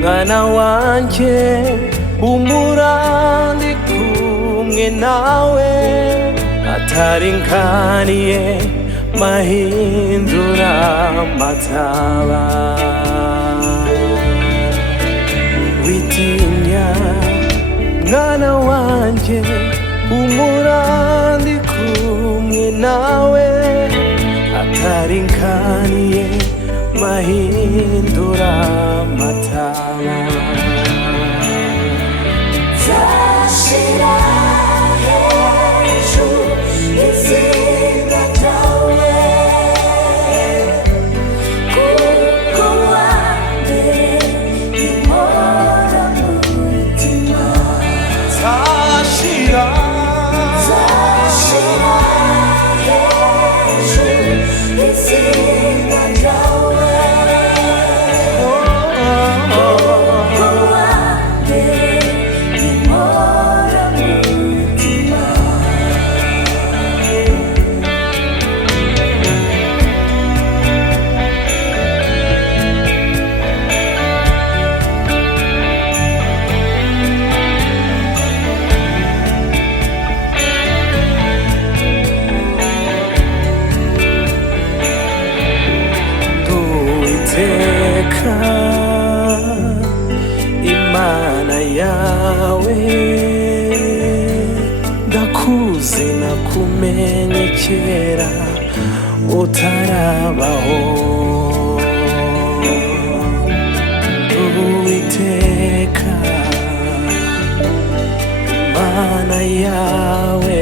Mwana wanje humura ndi kumwe nawe, ataringaniye mahindura mataba. Witinya mwana wanje humura ndi kumwe nawe, ataringaniye mahindura mataba. Zashira hejuru izina ryawe, kuko wambere impora mu mutima. Zashira hejuru izina ryawe, Imana yawe ndakuzi nakumenye kera utarabaho. Uwiteka Imana yawe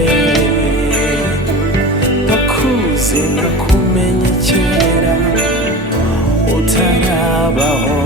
ndakuzi nakumenye kera utarabaho.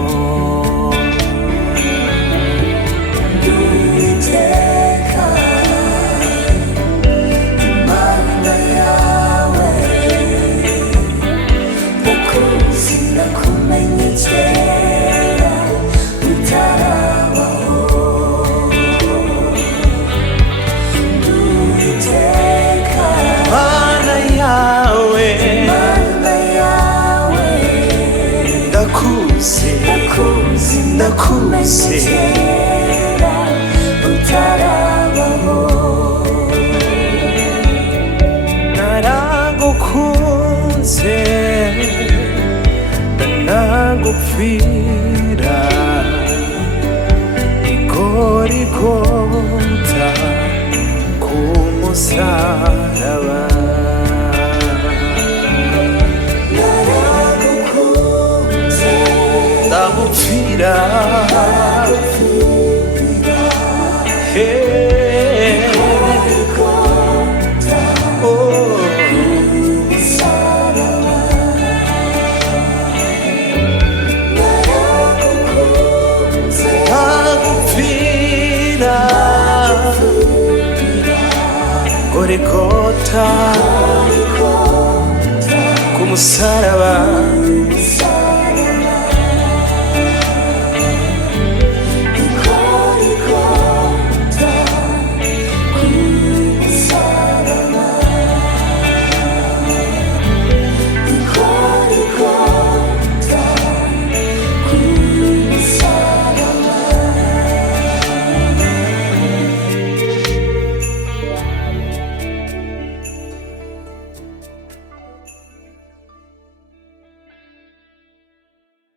Nakuzi utarabaho, naragukunze ndanagupfira igorigota ku musaraba. Ndagupfira Gorigota ku musaraba.